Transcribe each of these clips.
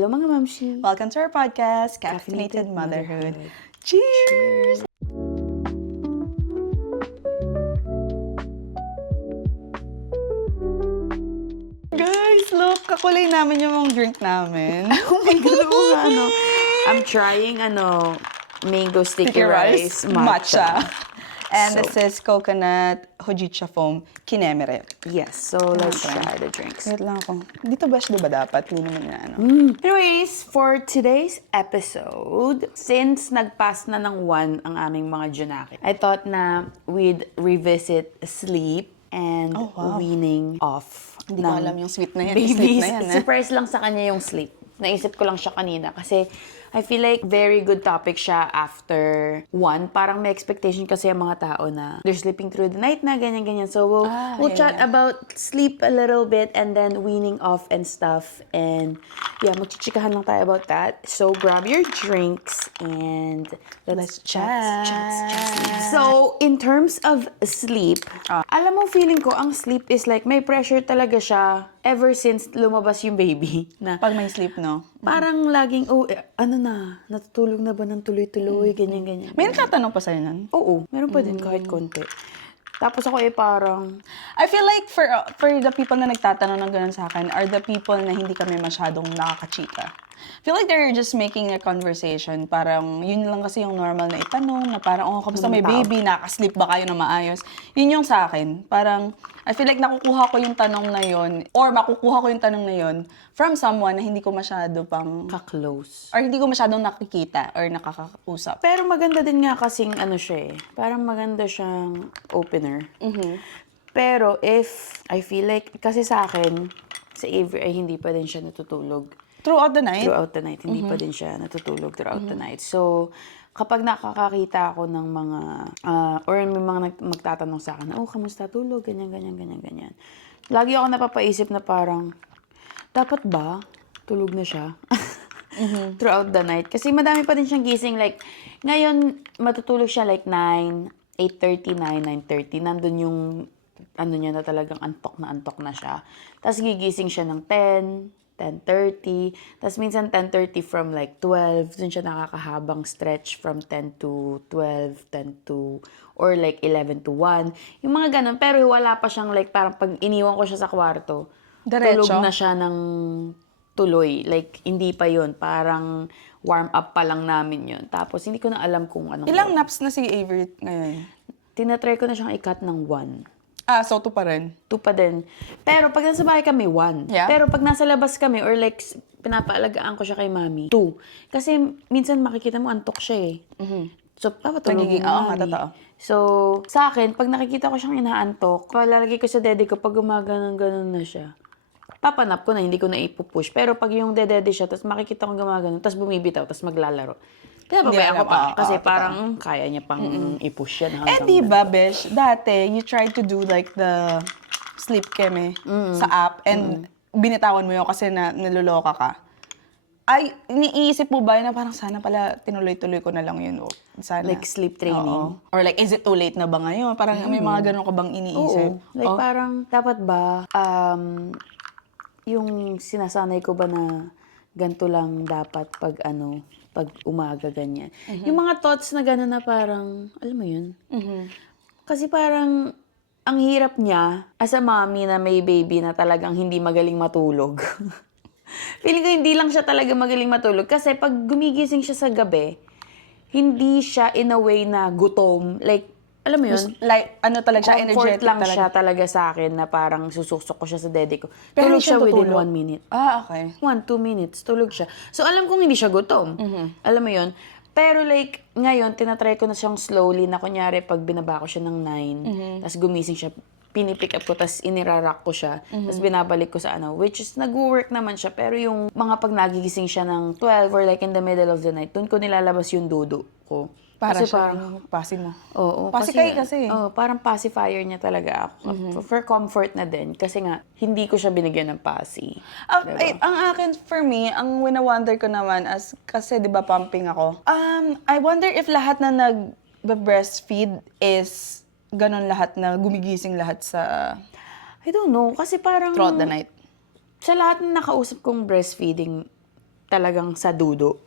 Hello mga mamshi! Welcome to our podcast, Caffeinated Motherhood. Cheers! Guys, look! Kakulay namin yung mga drink namin. Oh my God, oo nga, ano. I'm trying, mango sticky rice matcha. And So- this is coconut hojicha foam kinemere. Yes, so let's Okay. try the drinks. Wait lang ako. Dito besh, di ba dapat? Hindi naman na ano. Anyways, for today's episode, since nag-pass na ng 1 ang aming mga Junaki, I thought na we'd revisit sleep and Oh, wow. weaning off. Hindi ko ng alam yung sweet na yan. babies. Sleep na yan, Surprise lang sa kanya yung sleep. Naisip ko lang siya kanina kasi I feel like very good topic siya after 1. Parang may expectation kasi ang mga tao na they're sleeping through the night na, ganyan-ganyan. So we'll chat yeah. about sleep a little bit and then weaning off and stuff. And yeah, magchichikahan lang tayo about that. So grab your drinks and let's chat. So in terms of sleep, alam mo feeling ko ang sleep is like may pressure talaga siya ever since lumabas yung baby na Pag may sleep, no? parang laging, natutulog na ba ng tuloy-tuloy, ganyan-ganyan. May nagtatanong pa sa'yo nun? Oo, meron pa din kahit konti. Tapos ako parang, I feel like for the people na nagtatanong ng ganun sa akin are the people na hindi kami masyadong nakakachika. I feel like they're just making a conversation. Parang yun lang kasi yung normal na itanong na parang, kamusta may baby? Nakasleep ba kayo na maayos? Yun yung sa akin. Parang, I feel like nakukuha ko yung tanong na yun or makukuha ko yung tanong na yun from someone na hindi ko masyado pang ka-close. or hindi ko masyadong nakikita or nakakausap. Pero maganda din nga kasing siya eh. Parang maganda siyang opener. Pero if, I feel like, kasi sa akin, sa Avery ay hindi pa din siya natutulog. Throughout the night? Throughout the night. Hindi pa din siya natutulog throughout the night. So, kapag nakakakita ako ng mga, or may mga magtatanong sa akin, kamusta tulog? Ganyan. Lagi ako napapaisip na parang, dapat ba tulog na siya? Throughout the night. Kasi madami pa din siyang gising. Like, ngayon, matutulog siya like 9, 8:30, 9:30. Nandun yung, niya na talagang antok na siya. Tapos gigising siya ng 10:30. Tapos minsan 10:30 from like 12. Dun siya nakakahabang stretch from 10 to 12, 10 to, or like 11 to 1. Yung mga ganun. Pero wala pa siyang like, parang pag iniwan ko siya sa kwarto, Diretso? tulog na siya ng tuloy. Like, hindi pa yun. Parang warm up pa lang namin yun. Tapos, hindi ko na alam kung anong... Ilang naps na si Avery ngayon? Tinatry ko na siyang i-cut ng 1. So 2 pa rin? 2 pa din. Pero pag nasa bahay kami, 1. Yeah. Pero pag nasa labas kami, or like, pinapaalagaan ko siya kay mami, 2. Kasi minsan makikita mo, antok siya eh. So, papatulogin Oo mo, nga, mami. totoo. So, sa akin, pag nakikita ko siyang inaantok, palalagay ko sa dede ko, pag gumaganon na siya, papanap ko na, hindi ko na ipupush. Pero pag yung dedede siya, tapos makikita ko gumaganon, tapos bumibitaw, tapos maglalaro, pinapabayaan ko pa. Kasi parang kaya niya pang i-push yan. Di ba, Besh, dati, you tried to do like the sleep keme sa app and binitawan mo yun kasi naluloka ka. Ay, iniisip mo ba na parang sana pala tinuloy-tuloy ko na lang yun? Sana. Like sleep training? Oo. Or like, is it too late na ba ngayon? Parang may mga ganun ka bang iniisip? Oo. Like parang, dapat ba, yung sinasanay ko ba na ganito lang dapat pag pag umaga, ganyan. Yung mga thoughts na gano'n na parang, alam mo yun? Kasi parang, ang hirap niya, as a mommy na may baby na talagang hindi magaling matulog. Feeling ko hindi lang siya talaga magaling matulog. Kasi pag gumigising siya sa gabi, hindi siya in a way na gutom. Like, alam mo yun? Like, talaga siya, Comfort energetic lang talaga. siya talaga sa akin na parang susuksok ko siya sa dede ko. Pero Tulog hindi siya siya within tutulog? 1 minute. Okay. 1-2 minutes, tulog siya. So, alam kong hindi siya gutom. Alam mo yun? Pero like, ngayon, tinatry ko na siyang slowly na kunyari, pag binaba ko siya ng 9, tapos gumising siya, pinipick up ko, tapos inirarak ko siya, tapos binabalik ko sa which is nag-work naman siya. Pero yung mga pag nagigising siya ng 12 or like in the middle of the night, doon ko nilalabas yung dudo ko. Para Kasi siya parang, pasi mo. oo. Pasikay kasi. Oo, parang pacifier niya talaga ako. For comfort na din. Kasi nga, hindi ko siya binigyan ng pasi. Ang akin, for me, ang wina-wonder ko naman, kasi di ba pumping ako, I wonder if lahat na nag-breastfeed is ganon lahat na gumigising lahat sa I don't know. Kasi parang... throughout the night. Sa lahat na nakausap kong breastfeeding talagang sa dudo.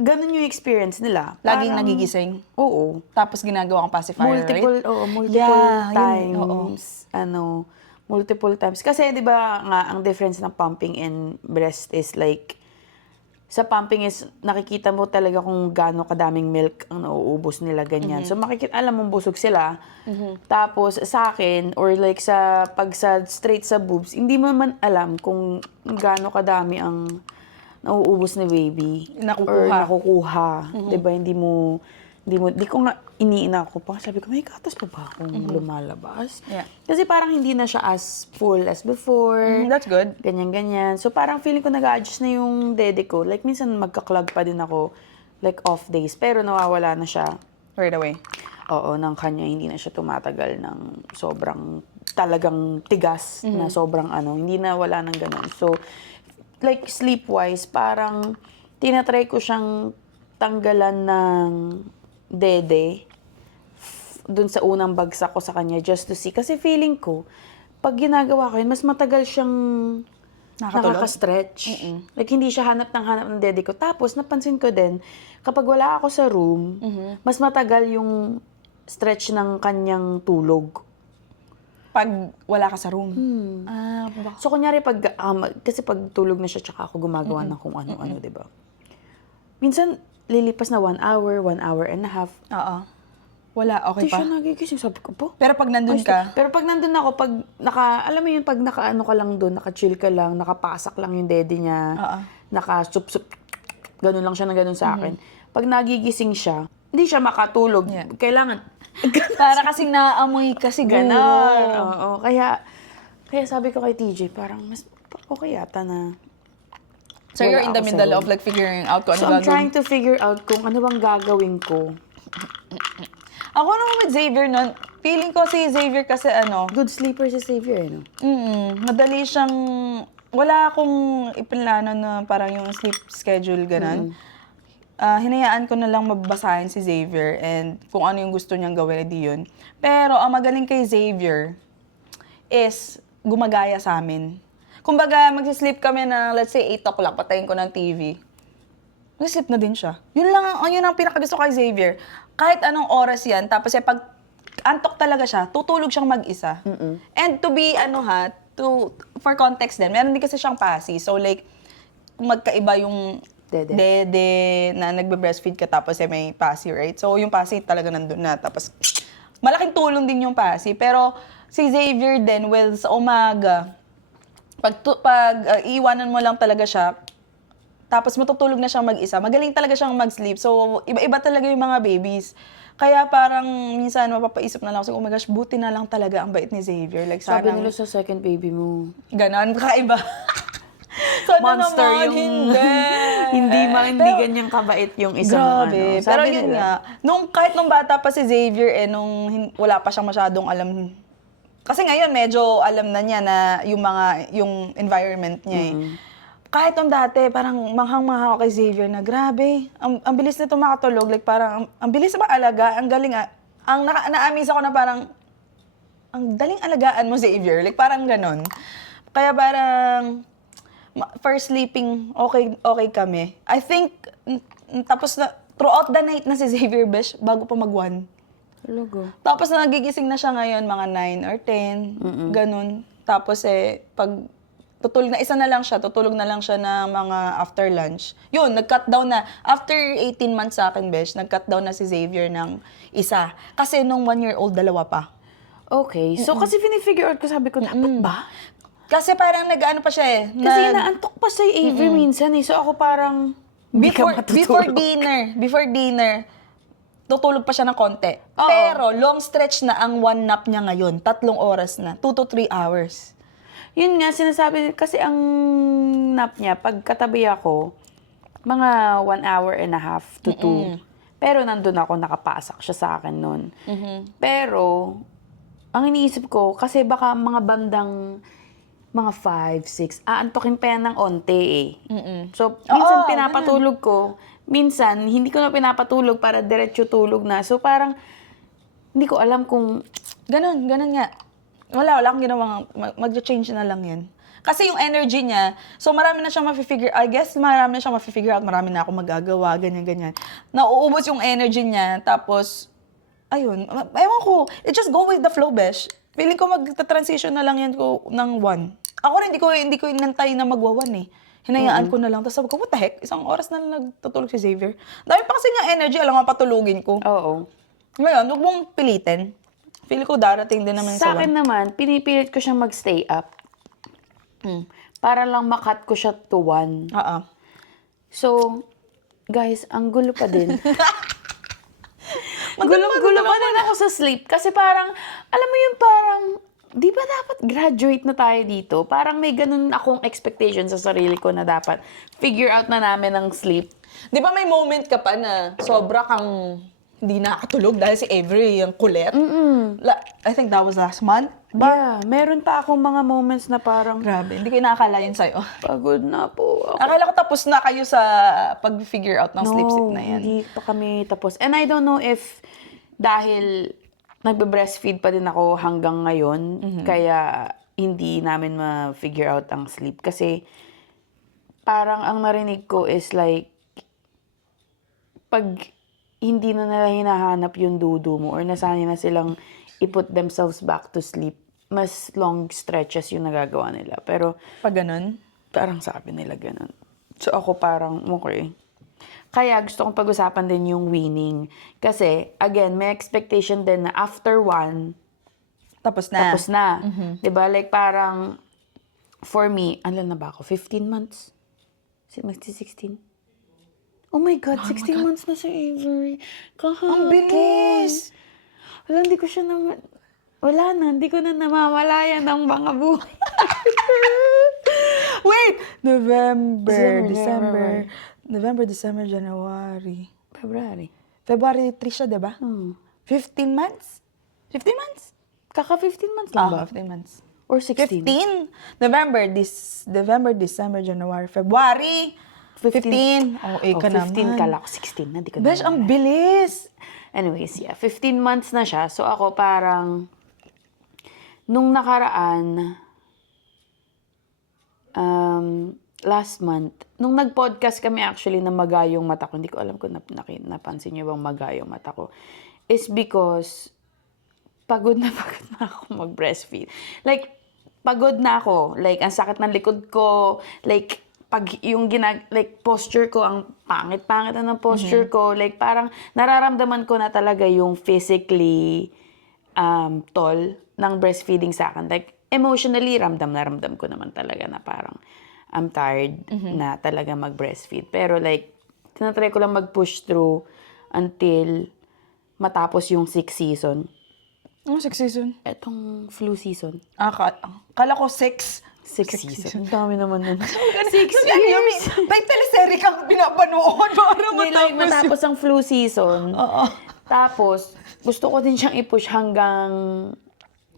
Ganun yung experience nila. Laging Parang- nagigising. Oo. Tapos ginagawa kang pacifier, Multiple, right? multiple Yeah, times. yun, oo. Multiple times. Kasi, di ba, nga, ang difference ng pumping and breast is like, sa pumping is, nakikita mo talaga kung gaano kadaming milk ang nauubos nila, ganyan. So, alam mong busog sila. Tapos, sa akin, or like straight sa boobs, hindi mo man alam kung gaano kadami ang nauubos ni baby. Nakukuha. Or nakukuha. Diba, di ko nga iniina ko pa. Sabi ko, may gatas pa ba akong lumalabas? Yeah. Kasi parang hindi na siya as full as before. That's good. Ganyan-ganyan. So, parang feeling ko nag-adjust na yung dede ko. Like, minsan magka-clog pa din ako, like, off days. Pero nawawala na siya. Right away. Oo, ng kanya. Hindi na siya tumatagal ng sobrang talagang tigas na sobrang Hindi na wala ng ganun. So, like, sleep-wise, parang tinatry ko siyang tanggalan ng dede dun sa unang bagsak ko sa kanya just to see. Kasi feeling ko, pag ginagawa ko yun, mas matagal siyang Nakakatulog? nakaka-stretch. Like, hindi siya hanap ng dede ko. Tapos, napansin ko din, kapag wala ako sa room, mas matagal yung stretch ng kanyang tulog. Pag wala ka sa room. Baka. So, kunyari, kasi pag tulog na siya, tsaka ako gumagawa ng kung ano-ano, di ba? Minsan, lilipas na 1 hour, 1 and a half. Oo. Wala, okay Hindi pa. siya nagigising. Sabi ko po. Pero pag nandun ka, Pero pag nandun ako, alam mo yun, pag nakaano ka lang doon, naka-chill ka lang, nakapasak lang yung daddy niya, Oo. naka-sup-sup, ganun lang siya na ganun sa akin. Pag nagigising siya, hindi siya makatulog. Yeah. Kailangan, para kasing naamoy ka siguro. ganon. Oo. Kaya sabi ko kay TJ, parang mas okay yata na So you're wala in the ako sa middle room. of like figuring out kung So, ano I'm gagawin. trying to figure out kung ano bang gagawin ko. Ako naman with Xavier nun, feeling ko si Xavier kasi Good sleeper si Xavier, no? madali siyang, wala akong ipinlano na parang yung sleep schedule, ganun. Hinayaan ko na lang mababasahin si Xavier and kung ano yung gusto niyang gawin, edi yun. Pero ang magaling kay Xavier is gumagaya sa amin. Kumbaga, mag-sleep kami na, let's say, 8 o'clock, patayin ko ng TV. Mag-sleep na din siya. Yun ang pinakagusto kay Xavier. Kahit anong oras yan, tapos pag antok talaga siya, tutulog siyang mag-isa. And to be, for context din, meron din kasi siyang PASI. So like, magkaiba yung Dede. dede na nagbe-breastfeed ka tapos may PASI, right? So yung PASI talaga nandun na. Tapos malaking tulong din yung PASI. Pero si Xavier din, sa umaga, pag iiwanan mo lang talaga siya, tapos matutulog na siyang mag-isa. Magaling talaga siyang mag-sleep. So, iba-iba talaga yung mga babies. Kaya parang minsan mapapaisip na lang ako, oh my gosh, buti na lang talaga ang bait ni Xavier. Like, Sabi sana nila sa second baby mo, ganon, kakaiba. Sana monster naman, yung... hindi. hindi ganyang kabait yung isang Grabe. Sabi Pero yun nila. nga, kahit nung bata pa si Xavier, wala pa siyang masyadong alam. Kasi ngayon, medyo alam na niya na yung environment niya Kahit nung dati, parang manghang-mangha ako kay Xavier na grabe, ang bilis nito makatulog. Like parang, ang bilis na maalaga, ang galing na-amaze ako na parang, ang daling alagaan mo, Xavier. Like parang ganon. Kaya parang, for sleeping, okay kami. I think, tapos na, throughout the night na si Xavier Besh, bago pa mag-1. Talaga. Tapos nagigising na siya ngayon, mga 9 or 10, ganun. Tapos pag tutulog na lang siya na mga after lunch. Yun, nag-cut down na. After 18 months sa akin, Besh, nag-cut down na si Xavier ng isa. Kasi nung 1-year-old, 2 pa. Okay. So, kasi fini-figure out ko, sabi ko, dapat ba? Kasi parang nag-ano pa siya Kasi inaantok pa sa Avery minsan eh. So, ako parang, hindi ka Before matutulog. dinner, tutulog pa siya ng konti. Oo. Pero long stretch na ang one nap niya ngayon. 3 oras na. 2 to 3 hours. Yun nga, sinasabi, kasi ang nap niya, pag katabi ako, mga 1 hour and a half to 2. Pero nandun ako, nakapasak siya sa akin nun. Pero, ang iniisip ko, kasi baka mga bandang mga 5, 6, aantokin pa yan ng onte eh. So, minsan pinapatulog ko, minsan hindi ko na pinapatulog para diretso tulog na. So, parang, hindi ko alam kung... Ganun nga. Wala akong ginawang, mag-change na lang yan. Kasi yung energy niya, so marami na siyang marami na siyang mafe-figure out, marami na ako magagawa, ganyan-ganyan. Nauubos yung energy niya, tapos, ayun, ewan ko, it just go with the flow, besh. Feeling ko magta-transition na lang yan ko ng 1. Ako rin, hindi ko inantay na magwa-1 eh. Hinayaan ko na lang. Tapos sabi ko, what the heck? Isang oras na lang nagtutulog si Xavier. Dami pa kasi niyang energy, alam nga patulugin ko. Oo. Ngayon, huwag mong pilitin. Feeling ko darating din naman Sa sa akin naman, pinipilit ko siyang mag-stay up. Para lang makat ko siya to 1. Oo. So, guys, ang gulo pa din. Madali Gulo pa din ako sa sleep. Kasi parang, alam mo yung parang, di ba dapat graduate na tayo dito? Parang may ganun akong expectation sa sarili ko na dapat figure out na namin ang sleep. Di ba may moment ka pa na sobra kang hindi nakatulog dahil si Avery yung kulit? I think that was last month. Yeah, meron pa akong mga moments na parang, Grabe, hindi ko nakakala yun sa'yo. pagod na po ako. Akala ko tapos na kayo sa pag-figure out ng sleep na yan. Hindi pa kami tapos. And I don't know if dahil nagbe-breastfeed pa din ako hanggang ngayon, kaya hindi namin ma-figure out ang sleep. Kasi parang ang narinig ko is like, pag hindi na nila hinahanap yung dudu mo or nasanay na silang i-put themselves back to sleep, mas long stretches yung nagagawa nila. Pero Pag ganun? parang sabi nila ganun. So ako parang, okay. Kaya gusto kong pag-usapan din yung winning. Kasi, again, may expectation din na after 1, Tapos na. tapos na. Diba? Like parang, for me, ano na ba ako? 15 months? Magsi 16? Oh my God, 16 months na si Avery. Kahapon. Ang bilis! Wala, hindi ko siya wala na, hindi ko na namamalayan ng mga buhay. Wait! November, December. December, January. February. February 3 siya, diba? 15 months? 15 months? Kaka 15 months lang ba? 15 months. Or 16? 15. November, December, January, February. 15. Oh, ka 15 naman. kala ko. 16 na, di ko na. Besh, ang bilis! Anyways, yeah. 15 months na siya. So ako parang, nung nakaraan, last month, nung nag-podcast kami actually na magayong mata ko, hindi ko alam kung napansin niyo bang magayong mata ko, is because pagod na ako mag-breastfeed. Like, pagod na ako. Like, ang sakit ng likod ko. Like, pag yung posture ko, ang pangit-pangit na ng posture ko. Like, parang nararamdaman ko na talaga yung physically toll ng breastfeeding sa akin. Like, emotionally, ramdam ko naman talaga na parang I'm tired na talaga mag-breastfeed. Pero like, tinatry ko lang mag-push through until matapos yung 6 season. Ano 6 season? Etong flu season. Kala ko 6. 6 season. Ang dami naman nun. 6 years! May teleserye kang pinapanood para Like, matapos ang flu season. Oo. Tapos, gusto ko din siyang i-push hanggang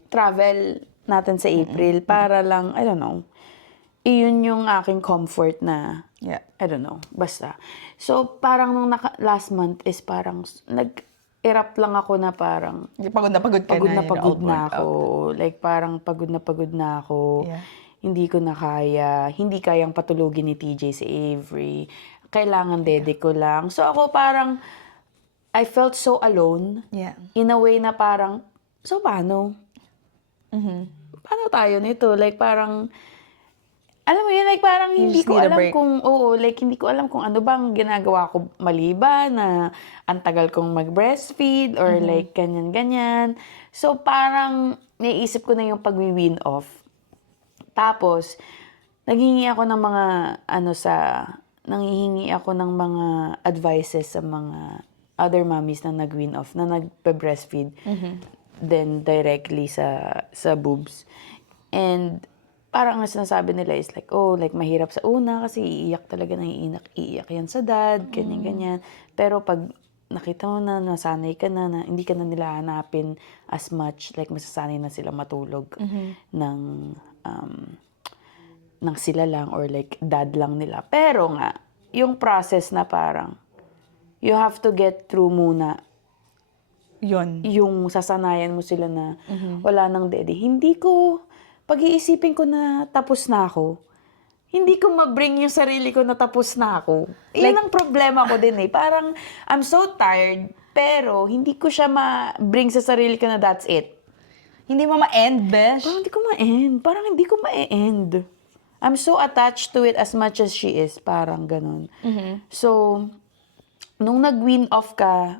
travel natin sa April para lang, I don't know, iyon yung aking comfort na, Yeah. I don't know, basta. So, parang nung last month is parang, nag-erupt lang ako na parang, Pagod na pagod ka pagod na na. pagod na ako. Like, parang pagod na ako. Yeah. Hindi ko na kaya. Hindi kayang patulugin ni TJ si Avery. Kailangan dede ko lang. So, ako parang, I felt so alone. Yeah. In a way na parang, so paano? Paano tayo nito? Like, parang, alam mo yun, like, parang hindi just ko need a alam break. hindi ko alam kung ano bang ginagawa ko mali ba na ang tagal kong mag-breastfeed or like, ganyan-ganyan. So, parang, naiisip ko na yung pag-win off. Tapos, nanghihingi ako ng mga advices sa mga other mommies na nag-win off, na nagpe-breastfeed, then directly sa boobs. And, parang ang sinasabi nila is like, like mahirap sa una kasi iiyak talaga iiyak yan sa dad, ganyan-ganyan. Pero pag nakita mo na, nasanay ka na hindi ka na nila hanapin as much, like masasanay na sila matulog ng sila lang or like dad lang nila. Pero nga, yung process na parang, you have to get through muna Yun. yung sasanayan mo sila na wala nang daddy. Hindi ko pag-iisipin ko na tapos na ako, hindi ko ma-bring yung sarili ko na tapos na ako. Yun ang problema ko din eh. Parang, I'm so tired, pero hindi ko siya ma-bring sa sarili ko na that's it. Hindi mo ma-end, besh? Parang hindi ko ma-end. Parang hindi ko ma-end. I'm so attached to it as much as she is. Parang ganun. So, nung nag-win off ka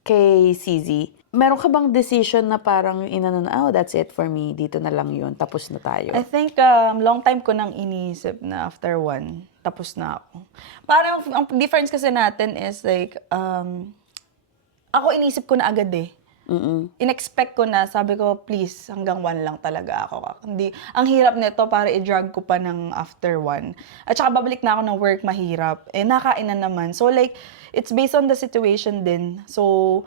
kay CZ, meron ka bang decision na parang oh, that's it for me. Dito na lang yun. Tapos na tayo. I think long time ko nang iniisip na after 1, tapos na ako. Parang ang difference kasi natin is like, ako inisip ko na agad eh. In-expect ko na, sabi ko, please, hanggang 1 lang talaga ako. Hindi, ang hirap nito para i-drag ko pa ng after 1. At saka babalik na ako ng work, mahirap. Nakain na naman. So like, it's based on the situation din. So,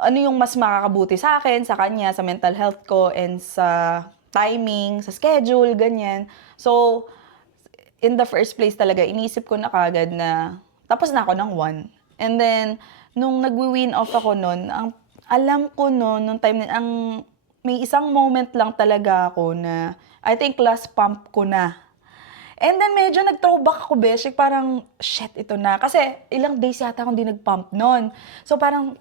ano yung mas makakabuti sa akin, sa kanya, sa mental health ko, and sa timing, sa schedule, ganyan. So, in the first place talaga, inisip ko na kagad na tapos na ako ng 1. And then, nung nag-win off ako nun, alam ko nun, nung time na, may isang moment lang talaga ako na, I think last pump ko na. And then medyo nag-throwback ako, besh. Parang, shit, ito na. Kasi ilang days yata akong di nag-pump nun. So parang,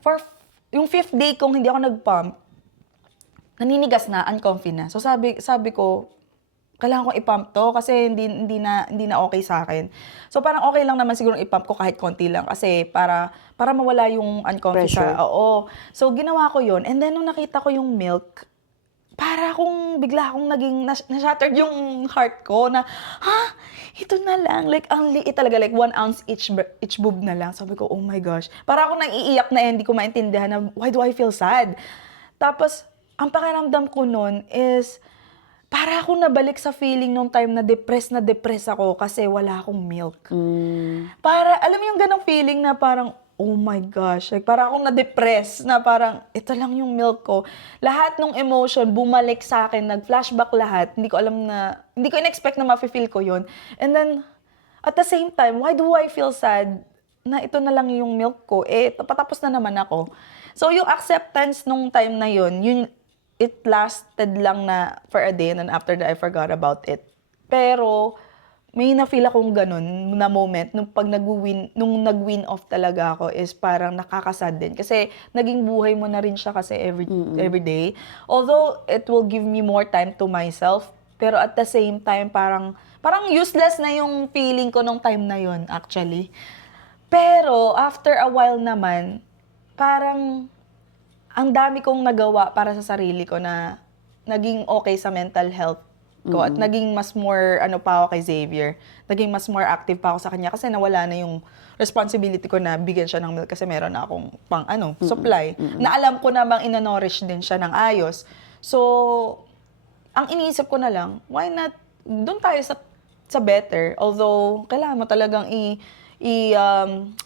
yung 5th day kong hindi ako nag-pump, naninigas na, uncomfy na. So sabi ko, kailangan ko i-pump to kasi hindi na okay sa akin. So parang okay lang naman siguro i-pump ko kahit konti lang kasi para mawala yung uncomfy Pressure. Oo. So ginawa ko yun. And then nung nakita ko yung milk, bigla akong naging, na-shattered yung heart ko na, ito na lang. Like, ang liit talaga. Like, 1 ounce each boob na lang. Sabi ko, oh my gosh. Para akong naiiyak na hindi ko maintindihan na, why do I feel sad? Tapos, ang pakiramdam ko nun is, para akong nabalik sa feeling nung time na depressed ako kasi wala akong milk. Para, alam mo yung ganong feeling na parang, oh my gosh, like para akong na-depress na parang, ito lang yung milk ko. Lahat ng emotion, bumalik sa akin, nag-flashback lahat. Hindi ko in-expect na ma-feel ko yun. And then, at the same time, why do I feel sad na ito na lang yung milk ko? Patapos na naman ako. So, yung acceptance nung time na yun, it lasted lang na for a day and then after that, I forgot about it. Pero, may na-feel akong ganun na moment nung nag-win off talaga ako is parang nakakasad din. Kasi naging buhay mo na rin siya kasi every day. Although it will give me more time to myself, pero at the same time parang useless na yung feeling ko nung time na yun actually. Pero after a while naman, parang ang dami kong nagawa para sa sarili ko na naging okay sa mental health ko at naging mas more pa ako kay Xavier. Naging mas more active pa ako sa kanya kasi nawala na yung responsibility ko na bigyan siya ng milk kasi meron na akong supply. Na alam ko namang ina-nourish din siya ng ayos. So, ang iniisip ko na lang, why not doon tayo sa better? Although, kailangan mo talagang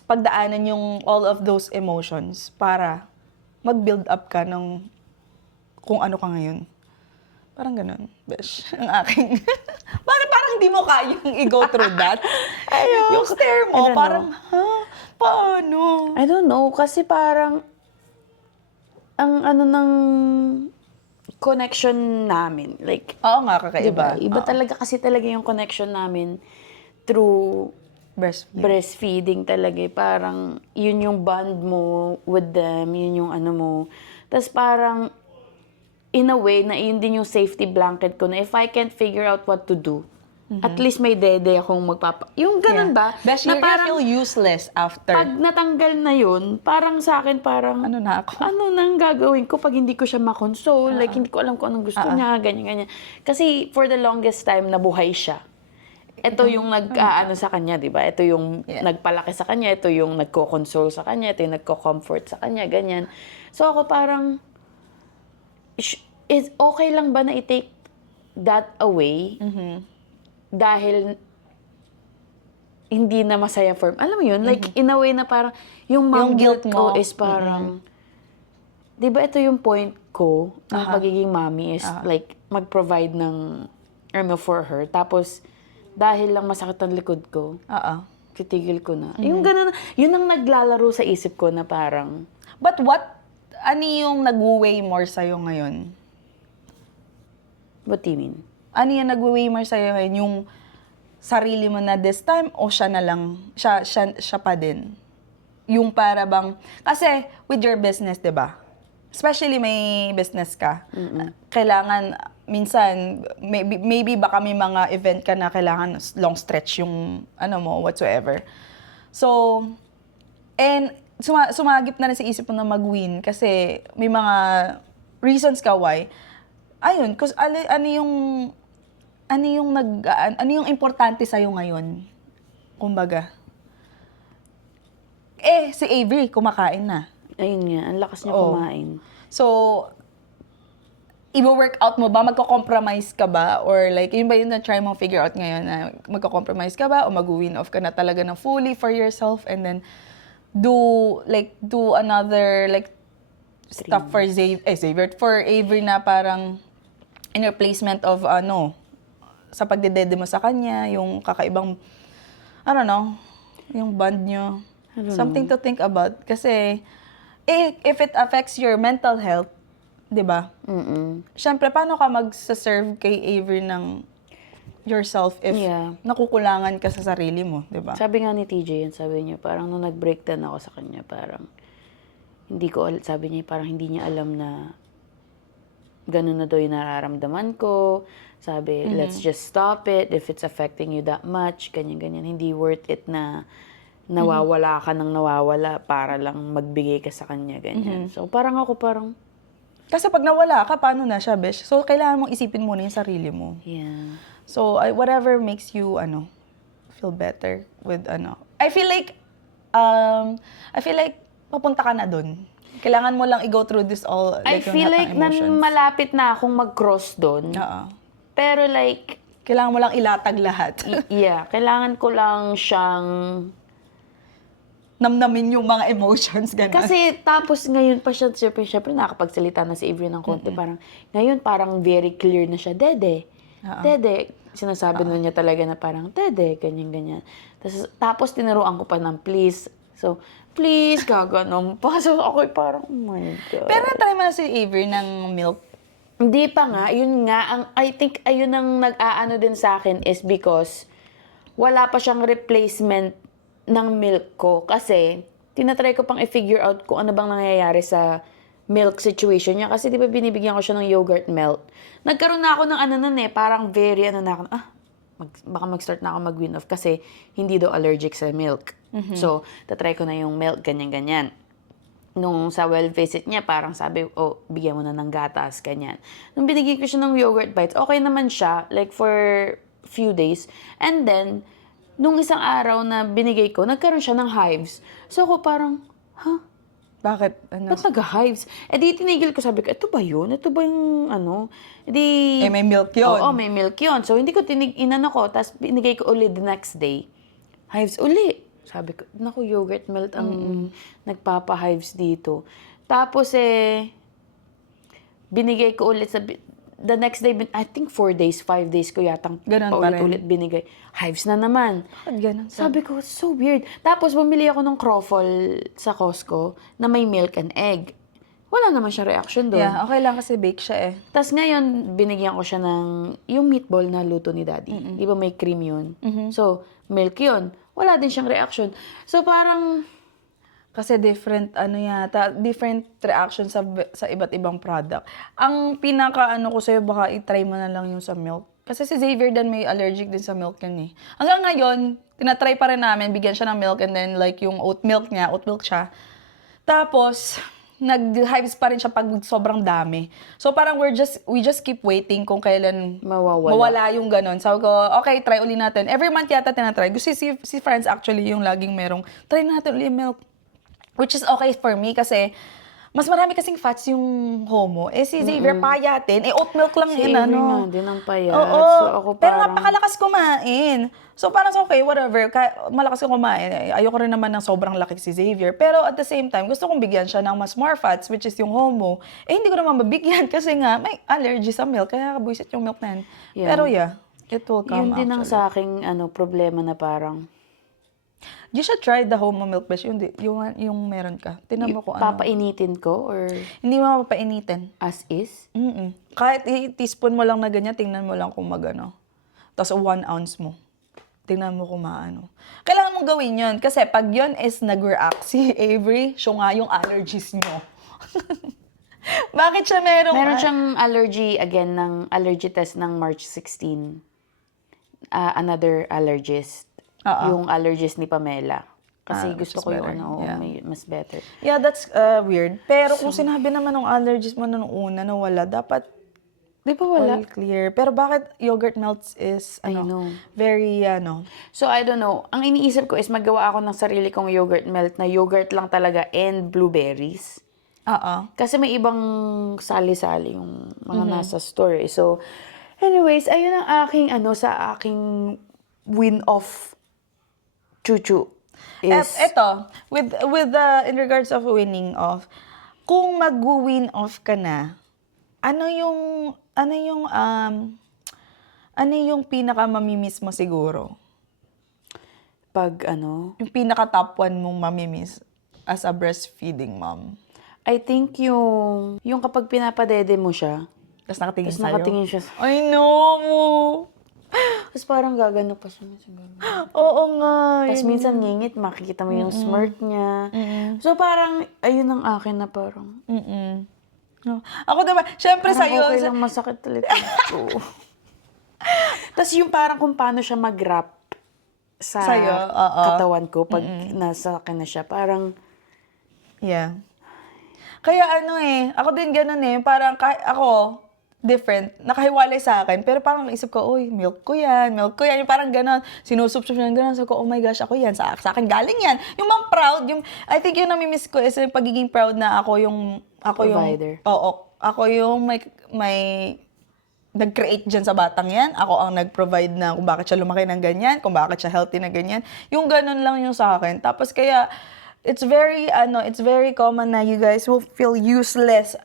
pagdaanan yung all of those emotions para mag-build up ka ng kung ano ka ngayon. Parang ganun, besh. Ang aking... Bakit parang hindi mo kayang i-go through that? Yung stare mo, parang, paano? I don't know. Kasi parang, ang ng connection namin. Like, Oo nga, kakaiba. Iba talaga kasi talaga yung connection namin through breastfeeding talaga. Parang, yun yung bond mo with them, yun yung mo. Tapos parang, in a way, na yun din yung safety blanket ko na if I can't figure out what to do, at least may dede akong yung ganun ba? Besh, you're gonna feel useless after. Pag natanggal na yun, parang sa akin, parang, ano na ako? Ano nang gagawin ko pag hindi ko siya makonsole? Like, hindi ko alam kung anong gusto niya, ganyan. Kasi, for the longest time, nabuhay siya. Ito yung sa kanya, di ba? Ito yung nagpalaki sa kanya, ito yung nagko-console sa kanya, ito yung nagko-comfort sa kanya, ganyan. So, ako parang, is okay lang ba na i-take that away? Dahil hindi na masaya for... Alam mo yun? Like, in a way na parang, yung guilt ko is parang... Di ba ito yung point ko ng pagiging mommy is like, mag-provide ng for her. Tapos, dahil lang masakit ang likod ko, titigil ko na. Yung ganun, yun ang naglalaro sa isip ko na parang... But ano yung nag-weigh more sa'yo ngayon? What do you mean? Ano yung nagwe-wamer sa'yo ngayon? Yung sarili mo na this time o siya na lang? Siya pa din? Yung para bang... Kasi with your business, di ba? Especially may business ka. Kailangan, minsan, maybe baka may mga event ka na kailangan long stretch yung ano mo, whatsoever. So, and sumagip na rin sa isip mo na mag-win kasi may mga reasons ka why. Ayun, kasi ano yung importante sa'yo ngayon? Kumbaga. Si Avery, kumakain na. Ayun nga, ang lakas niya Oo. kumain. So, i-workout mo ba? Magko-compromise ka ba? Or like, yun ba yun na-try mong figure out ngayon na magko-compromise ka ba? O mag-win off ka na talaga ng fully for yourself and then do another like stuff for Xavier, for Avery na parang in replacement of sa pagdedede mo sa kanya, yung kakaibang, I don't know, yung bond nyo. Something to think about. Kasi, if it affects your mental health, di ba? Siyempre, paano ka mag-serve kay Avery ng yourself if nakukulangan ka sa sarili mo, di ba? Sabi nga ni TJ yan, sabi niya, parang nung nag-breakdown ako sa kanya, parang, sabi niya, parang hindi niya alam na ganun na daw yung nararamdaman ko. Sabi, let's just stop it if it's affecting you that much, ganyan-ganyan. Hindi worth it na nawawala ka ng nawawala para lang magbigay ka sa kanya, ganyan. So, parang Kasi pag nawala ka, paano na siya, besh? So, kailangan mong isipin muna yung sarili mo. yeah. So, whatever makes you, feel better with, I feel like papunta ka na dun. Kailangan mo lang i-go through this all, I like, feel yung like lahat ng emotions. malapit na akong mag-cross doon. Oo. Pero like, Kailangan mo lang ilatag lahat. kailangan ko lang siyang... Namnamin yung mga emotions, gano'n. Kasi tapos ngayon pa siya, syempre nakakapagsalita na si Avery ng konti. Parang, ngayon parang very clear na siya, Dede. Dede. Sinasabi na niya talaga na parang, Dede, ganyan-ganyan. Tapos tinuruan ko pa ng please. So, please, gaganon pa. So, ako parang, oh my God. Pero try mo na si Avery ng milk. Hindi pa nga. Yun nga. I think, ayun ang nag-aano din sa akin is because wala pa siyang replacement ng milk ko. Kasi, tinatry ko pang i-figure out kung ano bang nangyayari sa milk situation niya. Kasi di ba binibigyan ko siya ng yogurt melt. Nagkaroon na ako ng parang very baka mag-start na ako mag-win off kasi hindi daw allergic sa milk. So, tatry ko na yung milk, ganyan-ganyan. Nung sa well visit niya, parang sabi, bigyan mo na ng gatas, ganyan. Nung binigyan ko siya ng yogurt bites, okay naman siya, like for few days. And then, nung isang araw na binigay ko, nagkaroon siya ng hives. So ako parang, Bakit? ba't nag-hives? Di tinigil ko, sabi ko, ito ba yun? Ito ba yung may milk yun. Oo, may milk yun. So hindi ko inano ko, tapos binigay ko ulit the next day. Hives uli. Sabi ko, naku, yogurt milk ang nagpapa-hives dito. Tapos binigay ko ulit the next day, I think 4 days, 5 days ko yatang paulit-ulit binigay. Hives na naman. Bakit ganun? Sabi ko, so weird. Tapos bumili ako ng Crofol sa Costco na may milk and egg. Wala naman siya reaction doon. Yeah, okay lang kasi bake siya eh. Tapos ngayon, binigyan ko siya ng yung meatball na luto ni Daddy. Di ba may cream yun? So, milk yun. Wala din siyang reaction. So, parang... Kasi different reaction sa iba't ibang product. Ang ko sa'yo, baka i-try mo na lang yung sa milk. Kasi si Xavier din may allergic din sa milk yun eh. Hanggang ngayon, tinatry pa rin namin, bigyan siya ng milk and then like yung oat milk siya. Tapos, nag-hives pa rin siya pag sobrang dami. So parang we just keep waiting kung kailan mawala yung ganon. Sabi ko, okay, try uli natin. Every month yata tinatry. Gusto si Franz actually yung laging merong, try natin uli yung milk. Which is okay for me kasi mas marami kasing fats yung homo. Si Xavier payatin. Oat milk lang Si yun, Avery nga din ang payat. Oo. So ako Pero parang... napakalakas kumain. So parang okay, whatever. Malakas ka kumain. Ayoko rin naman ng sobrang laki si Xavier. Pero at the same time, gusto kong bigyan siya ng mas more fats, which is yung homo. Hindi ko naman mabigyan kasi nga may allergy sa milk. Kaya kabuisit yung milk na yun. Yeah. Pero it will come Yun din ang actually. sa aking problema na parang You should try the Homo milk base, yung meron ka. Tingnan mo kung ano. Papainitin ko or Hindi mo mapapainitin. as is? Kahit teaspoon mo lang na ganyan, tingnan mo lang kung magano. Tapos 1 ounce mo. Tingnan mo kung maano. Kailangan mong gawin yun. Kasi pag yun is nag-react si Avery, siya nga yung allergies nyo. Bakit siya Meron siyang allergy, again, ng allergy test ng March 16. Another allergist. Yung allergist ni Pamela. Kasi which gusto is ko yung better. ano, Yeah. mas better. Yeah, that's weird. Pero kung sinabi naman ng allergies mo nung una na wala, dapat Di ba wala? all clear. Pero bakit yogurt melts is, know. very, So, I don't know. Ang iniisip ko is magawa ako ng sarili kong yogurt melt na yogurt lang talaga and blueberries. Kasi may ibang sali-sali yung mga nasa store. So, anyways, ayun ang aking sa aking win off chuchu. Eto, with the in regards of winning off, kung mag-win off ka na, ano yung pinaka mamimiss mo siguro? Pag Yung pinaka top 1 mong mamimiss as a breastfeeding mom? I think yung kapag pinapadede mo siya, Tapos nakatingin tapos sa'yo? nakatingin siya. I know! Tapos parang gagano pa siya. Oo nga. Tapos minsan ngingit, makikita mo yung smirk niya. So parang, ayun ang akin na parang, No. Ako naman, syempre parang sa'yo. okay lang masakit ulit ito. Tapos yung parang kung paano siya mag-wrap sa Sa'yo, oo. katawan ko pag nasa akin na siya. Parang, Yeah. Kaya ako din ganun parang ako, different, nakahiwalay sa akin, pero parang naisip ko, uy, milk ko yan, yung parang ganun, sinusup-sup siya ng ganun, so ko, oh my gosh, ako yan, sa akin galing yan. Yung mga proud, I think yung namimiss ko is yung pagiging proud na ako yung Provider. ako yung may nag-create dyan sa batang yan, ako ang nag-provide na kung bakit siya lumaki ng ganyan, kung bakit siya healthy na ganyan, yung ganun lang yung sa akin. Tapos kaya, it's very common na you guys will feel useless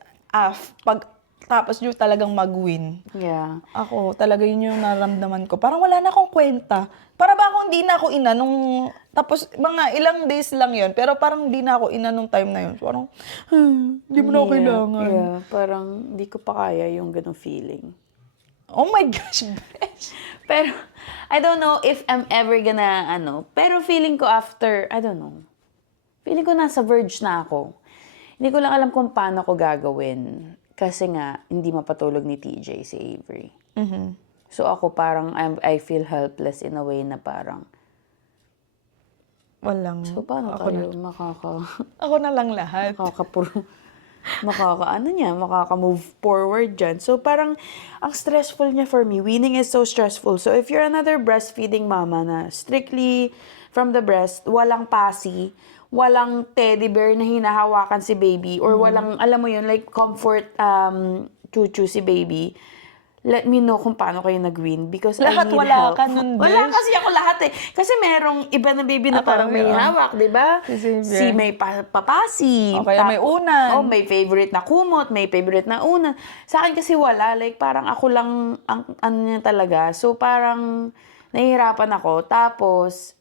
pag tapos yung talagang mag-win. yeah. Ako, talaga yun yung nararamdaman ko. Parang wala na akong kwenta. Para ba akong hindi na ako ina nung... Tapos mga ilang days lang yun, pero parang hindi na ako ina nung time na yun. Parang, hindi mo na ako kailangan. Yeah, parang di ko pa kaya yung ganong feeling. Oh my gosh, besh. Pero, I don't know if I'm ever gonna, pero feeling ko after, I don't know. Feeling ko nasa verge na ako. Hindi ko lang alam kung paano ko gagawin. Kasi nga, hindi mapatulog ni TJ si Avery. So ako parang, I feel helpless in a way na parang, Walang. so paano tayo Ako na lang lahat. makaka-move forward dyan. So parang, ang stressful niya for me. Weaning is so stressful. So if you're another breastfeeding mama na strictly from the breast, walang pasi, walang teddy bear na hinahawakan si baby, or walang, alam mo yun, like comfort chuchu si baby, let me know kung paano kayo nag-win because Lahat I need wala help. ka nun, Wala besh. kasi ako lahat Kasi merong iba na baby na Ako, parang may hawak, di ba? Si Xavier. May papasi. O kaya may unan. Oh, may favorite na kumot, may favorite na unan. Sa akin kasi wala. Like, parang ako lang ang ano niya talaga. So, parang nahihirapan ako. Tapos,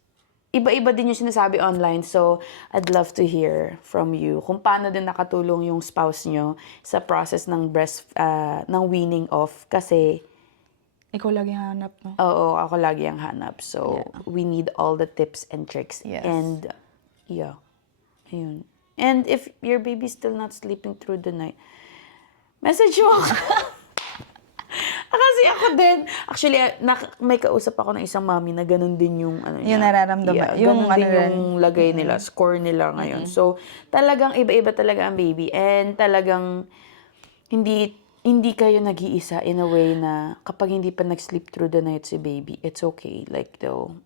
iba-iba din yung sinasabi online. So, I'd love to hear from you kung paano din nakatulong yung spouse nyo sa process ng ng weaning off. Kasi, Ikaw lagi hanap, no? oo, ako lagi ang hanap. So, we need all the tips and tricks. Yes. And, yeah. Ayun. And if your baby's still not sleeping through the night, message mo ako. Kasi ako din. Actually, may kausap ako ng isang mami na ganun din yung ano niya. Yung nararamdaman. Yeah, Yung ganun din ano yung lagay nila, score nila ngayon. So, talagang iba-iba talaga ang baby. And talagang hindi kayo nag-iisa in a way na kapag hindi pa nag-sleep through the night si baby, it's okay. Like, though,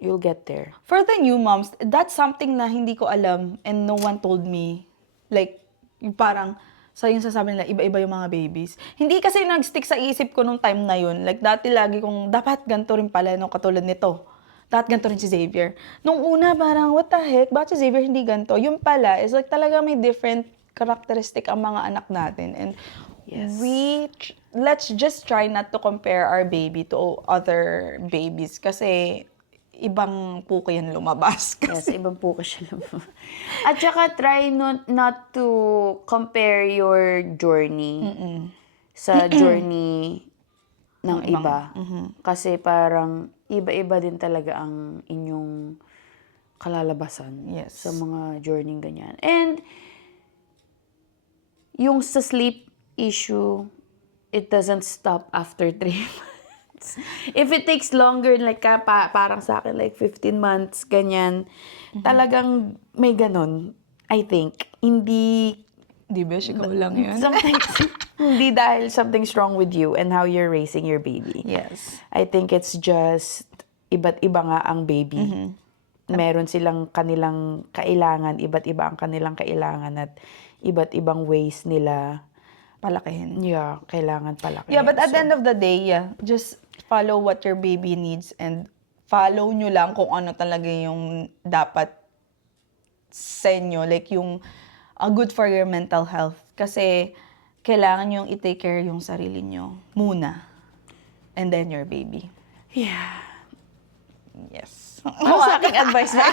you'll get there. For the new moms, that's something na hindi ko alam and no one told me. Like, yung parang, sa yung sasabi nila, iba-iba yung mga babies. Hindi kasi nag-stick sa isip ko nung time na yun. Like, dati lagi kong, dapat ganito rin pala, no, katulad nito. Dapat ganito rin si Xavier. Nung una, parang, what the heck? Bakit si Xavier hindi ganito? Yung pala, is like talaga may different characteristic ang mga anak natin. And Yes. let's just try not to compare our baby to other babies. Kasi, ibang puko yan lumabas. Yes, ibang po ko siya lumabas. At saka try not to compare your journey sa journey ng iba. Kasi parang iba-iba din talaga ang inyong kalalabasan Yes. sa mga journey ganyan. And yung sa sleep issue, it doesn't stop after 3 months. If it takes longer, like parang sa akin, like 15 months, ganyan, talagang may ganon, I think. Hindi, Di ba, ikaw lang yun? hindi dahil something's wrong with you and how you're raising your baby. Yes. I think it's just, iba't iba nga ang baby. Meron silang kanilang kailangan, iba't iba ang kanilang kailangan at iba't ibang ways nila, Palakihin. yeah, kailangan palakihin. Yeah, but at the end of the day, just follow what your baby needs and follow nyo lang kung ano talaga yung dapat sa inyo. Like yung good for your mental health. Kasi kailangan yung i-take care yung sarili nyo muna. And then your baby. Yeah. Yes. Ano sa aking advice ba?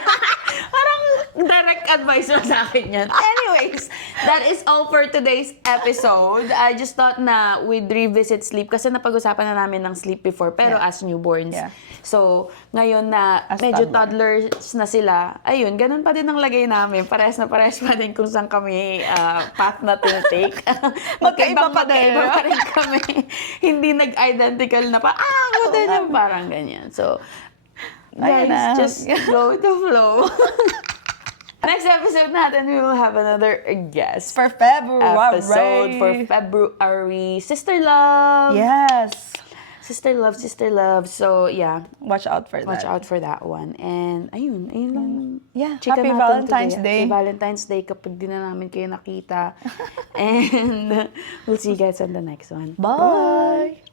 Parang direct advice mo sa akin yan. Anyways, that is all for today's episode. I just thought na we'd revisit sleep kasi napag-usapan na namin ng sleep before pero Yeah. as newborns. Yeah. So, ngayon na As medyo toddler. toddlers na sila, ayun, ganun pa din ang lagay namin. Parehas na parehas pa din kung saan kami path na tinitake. Magkaiba pa din. Magkaiba pa rin kami. Hindi nag-identical na parang ganyan. So, Ayun guys, na. just go with the flow. Next episode natin, we will have another guest For February. episode for February. Sister Love. Yes. Sister Love. So, yeah. Watch out for that. Watch out for that one. And, ayun lang. Yeah. Chika Happy natin Valentine's today. Day. Happy Valentine's Day kapag di na namin kayo nakita. And we'll see you guys on the next one. Bye.